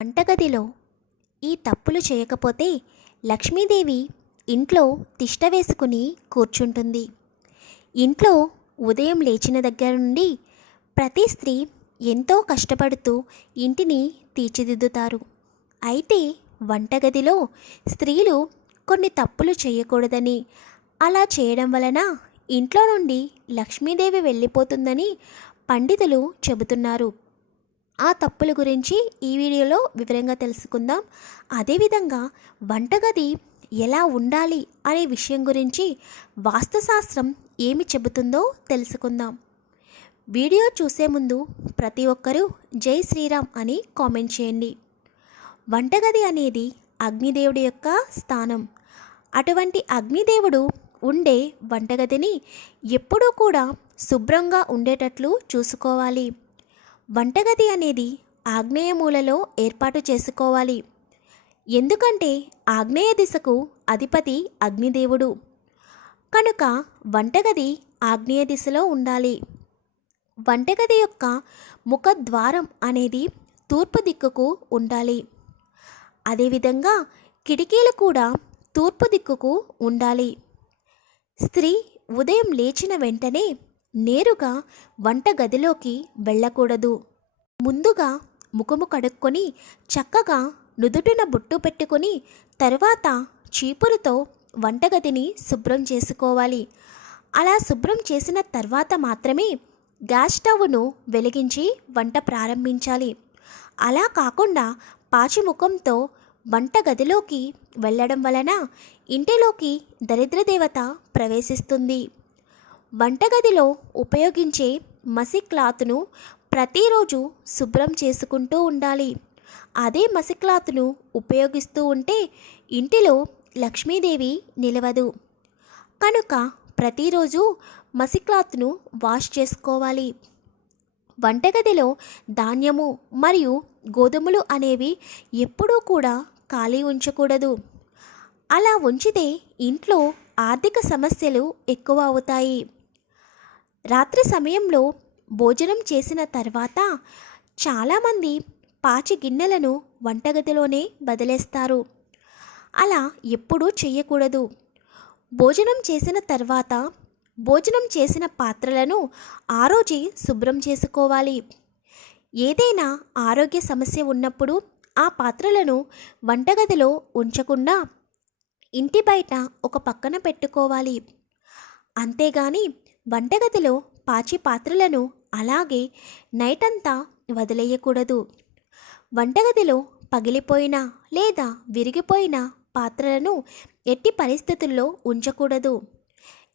వంటగదిలో ఈ తప్పులు చేయకపోతే లక్ష్మీదేవి ఇంట్లో తిష్ట వేసుకుని కూర్చుంటుంది. ఇంట్లో ఉదయం లేచిన దగ్గర నుండి ప్రతి స్త్రీ ఎంతో కష్టపడుతూ ఇంటిని తీర్చిదిద్దుతారు. అయితే వంటగదిలో స్త్రీలు కొన్ని తప్పులు చేయకూడదని, అలా చేయడం వలన ఇంట్లో నుండి లక్ష్మీదేవి వెళ్ళిపోతుందని పండితులు చెబుతున్నారు. ఆ తప్పుల గురించి ఈ వీడియోలో వివరంగా తెలుసుకుందాం. అదేవిధంగా వంటగది ఎలా ఉండాలి అనే విషయం గురించి వాస్తుశాస్త్రం ఏమి చెబుతుందో తెలుసుకుందాం. వీడియో చూసే ముందు ప్రతి ఒక్కరూ జై శ్రీరామ్ అని కామెంట్ చేయండి. వంటగది అనేది అగ్నిదేవుడి యొక్క స్థానం. అటువంటి అగ్నిదేవుడు ఉండే వంటగదిని ఎప్పుడూ కూడా శుభ్రంగా ఉండేటట్లు చూసుకోవాలి. వంటగది అనేది ఆగ్నేయ మూలలో ఏర్పాటు చేసుకోవాలి. ఎందుకంటే ఆగ్నేయ దిశకు అధిపతి అగ్నిదేవుడు కనుక వంటగది ఆగ్నేయ దిశలో ఉండాలి. వంటగది యొక్క ముఖద్వారం అనేది తూర్పు దిక్కుకు ఉండాలి. అదేవిధంగా కిటికీలు కూడా తూర్పు దిక్కుకు ఉండాలి. స్త్రీ ఉదయం లేచిన వెంటనే నేరుగా వంటగదిలోకి వెళ్ళకూడదు. ముందుగా ముఖము కడుక్కొని చక్కగా నుదుటిన బొట్టు పెట్టుకొని తరువాత చీపురుతో వంటగదిని శుభ్రం చేసుకోవాలి. అలా శుభ్రం చేసిన తర్వాత మాత్రమే గ్యాస్ స్టవ్ను వెలిగించి వంట ప్రారంభించాలి. అలా కాకుండా పాచిముఖంతో వంటగదిలోకి వెళ్ళడం వలన ఇంటిలోకి దరిద్రదేవత ప్రవేశిస్తుంది. వంటగదిలో ఉపయోగించే మసి క్లాత్ను ప్రతిరోజు శుభ్రం చేసుకుంటూ ఉండాలి. అదే మసి క్లాత్ను ఉపయోగిస్తూ ఉంటే ఇంటిలో లక్ష్మీదేవి నిలవదు. కనుక ప్రతిరోజు మసి క్లాత్ను వాష్ చేసుకోవాలి. వంటగదిలో ధాన్యము మరియు గోధుమలు అనేవి ఎప్పుడూ కూడా ఖాళీ ఉంచకూడదు. అలా ఉంచితే ఇంట్లో ఆర్థిక సమస్యలు ఎక్కువ అవుతాయి. రాత్రి సమయంలో భోజనం చేసిన తర్వాత చాలామంది పాచి గిన్నెలను వంటగదిలోనే వదిలేస్తారు. అలా ఎప్పుడూ చేయకూడదు. భోజనం చేసిన తర్వాత భోజనం చేసిన పాత్రలను ఆ రోజే శుభ్రం చేసుకోవాలి. ఏదైనా ఆరోగ్య సమస్య ఉన్నప్పుడు ఆ పాత్రలను వంటగదిలో ఉంచకుండా ఇంటి బయట ఒక పక్కన పెట్టుకోవాలి. అంతేగాని వంటగదిలో పాచి పాత్రలను అలాగే నైట్ అంతా వదిలేయకూడదు. వంటగదిలో పగిలిపోయిన లేదా విరిగిపోయిన పాత్రలను ఎట్టి పరిస్థితుల్లో ఉంచకూడదు.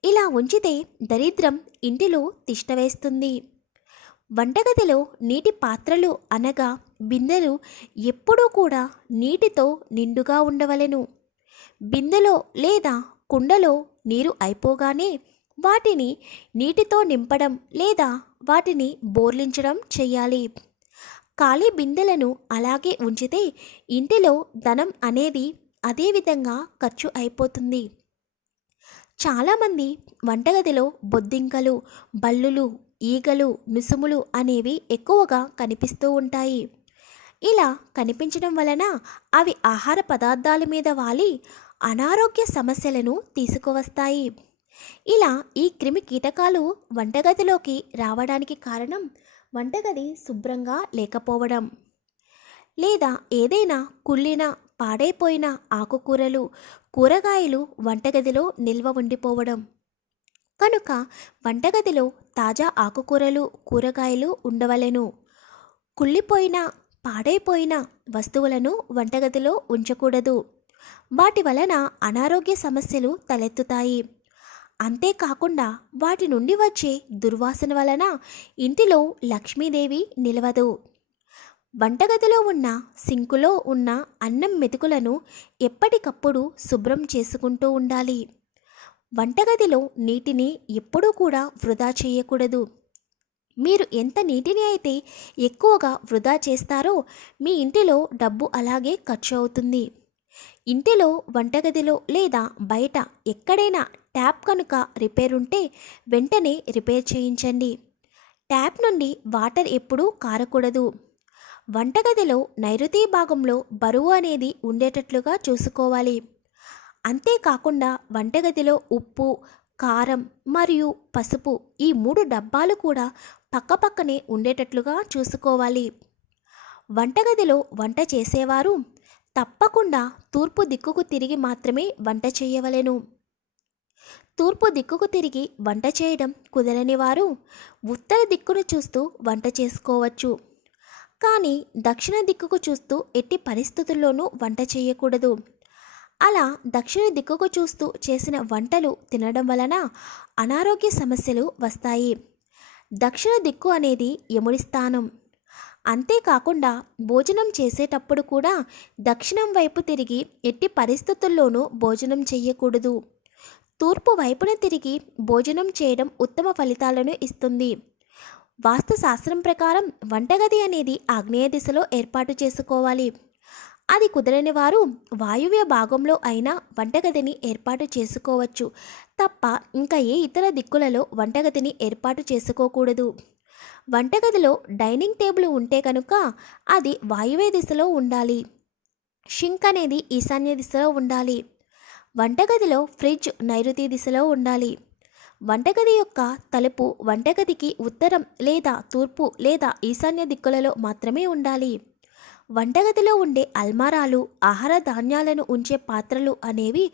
ఇలా ఉంచితే దరిద్రం ఇంటిలో తిష్టవేస్తుంది. వంటగదిలో నీటి పాత్రలు అనగా బిందెలు ఎప్పుడూ కూడా నీటితో నిండుగా ఉండవలెను. బిందెలో లేదా కుండలో నీరు అయిపోగానే వాటిని నీటితో నింపడం లేదా వాటిని బోర్లించడం చేయాలి. ఖాళీ బిందెలను అలాగే ఉంచితే ఇంటిలో ధనం అనేది అదేవిధంగా ఖర్చు అయిపోతుంది. చాలామంది వంటగదిలో బొద్దింకలు, బల్లులు, ఈగలు, మిసుములు అనేవి ఎక్కువగా కనిపిస్తూ ఉంటాయి. ఇలా కనిపించడం వలన అవి ఆహార పదార్థాల మీద వాలి అనారోగ్య సమస్యలను తీసుకువస్తాయి. ఇలా ఈ క్రిమి కీటకాలు వంటగదిలోకి రావడానికి కారణం వంటగది శుభ్రంగా లేకపోవడం లేదా ఏదైనా కుళ్ళిన పాడైపోయిన ఆకుకూరలు, కూరగాయలు వంటగదిలో నిల్వ ఉండిపోవడం. కనుక వంటగదిలో తాజా ఆకుకూరలు, కూరగాయలు ఉండవలెను. కుళ్ళిపోయిన పాడైపోయిన వస్తువులను వంటగదిలో ఉంచకూడదు. వాటి వలన అనారోగ్య సమస్యలు తలెత్తుతాయి. అంతేకాకుండా వాటి నుండి వచ్చే దుర్వాసన వలన ఇంటిలో లక్ష్మీదేవి నిలవదు. వంటగదిలో ఉన్న సింకులో ఉన్న అన్నం మెతుకులను ఎప్పటికప్పుడు శుభ్రం చేసుకుంటూ ఉండాలి. వంటగదిలో నీటిని ఎప్పుడూ కూడా వృధా చేయకూడదు. మీరు ఎంత నీటిని అయితే ఎక్కువగా వృధా చేస్తారో మీ ఇంటిలో డబ్బు అలాగే ఖర్చు అవుతుంది. ఇంటిలో వంటగదిలో లేదా బయట ఎక్కడైనా ట్యాప్ కనుక రిపేర్ ఉంటే వెంటనే రిపేర్ చేయించండి. ట్యాప్ నుండి వాటర్ ఎప్పుడూ కారకూడదు. వంటగదిలో నైరుతి భాగంలో బరువు అనేది ఉండేటట్లుగా చూసుకోవాలి. అంతేకాకుండా వంటగదిలో ఉప్పు, కారం మరియు పసుపు ఈ 3 డబ్బాలు కూడా పక్కపక్కనే ఉండేటట్లుగా చూసుకోవాలి. వంటగదిలో వంట చేసేవారు తప్పకుండా తూర్పు దిక్కుకు తిరిగి మాత్రమే వంట చేయవలెను. తూర్పు దిక్కుకు తిరిగి వంట చేయడం కుదరని వారు ఉత్తర దిక్కును చూస్తూ వంట చేసుకోవచ్చు. కానీ దక్షిణ దిక్కుకు చూస్తూ ఎట్టి పరిస్థితుల్లోనూ వంట చేయకూడదు. అలా దక్షిణ దిక్కుకు చూస్తూ చేసిన వంటలు తినడం వలన అనారోగ్య సమస్యలు వస్తాయి. దక్షిణ దిక్కు అనేది యముడి స్థానం. అంతేకాకుండా భోజనం చేసేటప్పుడు కూడా దక్షిణం వైపు తిరిగి ఎట్టి పరిస్థితుల్లోనూ భోజనం చేయకూడదు. తూర్పు వైపున తిరిగి భోజనం చేయడం ఉత్తమ ఫలితాలను ఇస్తుంది. వాస్తుశాస్త్రం ప్రకారం వంటగది అనేది ఆగ్నేయ దిశలో ఏర్పాటు చేసుకోవాలి. అది కుదరని వారు వాయువ్య భాగంలో అయినా వంటగదిని ఏర్పాటు చేసుకోవచ్చు తప్ప ఇంకా ఏ ఇతర దిక్కులలో వంటగదిని ఏర్పాటు చేసుకోకూడదు. వంటగదిలో డైనింగ్ టేబుల్ ఉంటే కనుక అది వాయువ్య దిశలో ఉండాలి. షింక్ అనేది ఈశాన్య దిశలో ఉండాలి. వంటగదిలో ఫ్రిడ్జ్ నైరుతి దిశలో ఉండాలి. వంటగది యొక్క తలుపు వంటగదికి ఉత్తరం లేదా తూర్పు లేదా ఈశాన్య దిక్కులలో మాత్రమే ఉండాలి. వంటగదిలో ఉండే అల్మారాలు, ఆహార ధాన్యాలను ఉంచే పాత్రలు అనేవి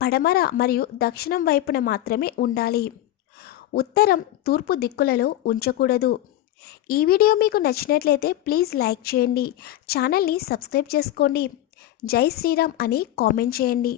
పడమర మరియు దక్షిణం వైపున మాత్రమే ఉండాలి. ఉత్తరం, తూర్పు దిక్కులలో ఉంచకూడదు. ఈ వీడియో మీకు నచ్చినట్లయితే ప్లీజ్ లైక్ చేయండి. ఛానల్ని సబ్స్క్రైబ్ చేసుకోండి. జై శ్రీరామ్ అని కామెంట్ చేయండి.